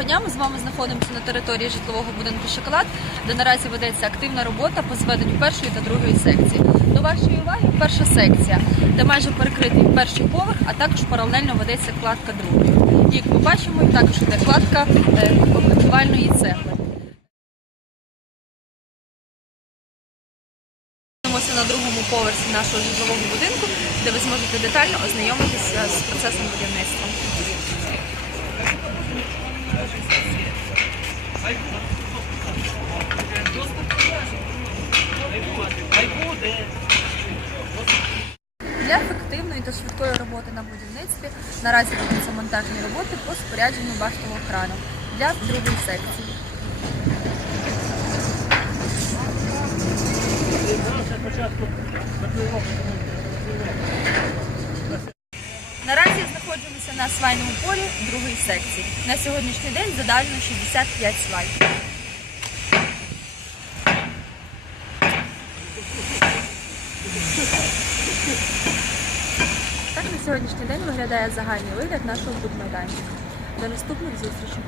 Дня, ми з вами знаходимося на території житлового будинку Шоколад, де наразі ведеться активна робота по зведенню першої та другої секції. До вашої уваги перша секція, де майже перекритий перший поверх, а також паралельно ведеться кладка другої. Як ми бачимо, також йде кладка е, обмежувальної цегли. Знаходимося на другому поверсі нашого житлового будинку, де ви зможете детально ознайомитися з процесом будівництва. Для ефективної та швидкої роботи на будівництві наразі ведуться монтажні роботи по спорядженню баштового крану для другої секції. Наразі знаходимося на свайному полі другої секції. На сьогоднішній день задалено 65 свай. Так на сьогоднішній день виглядає загальний вигляд нашого будмайданчика. До наступних зустрічей!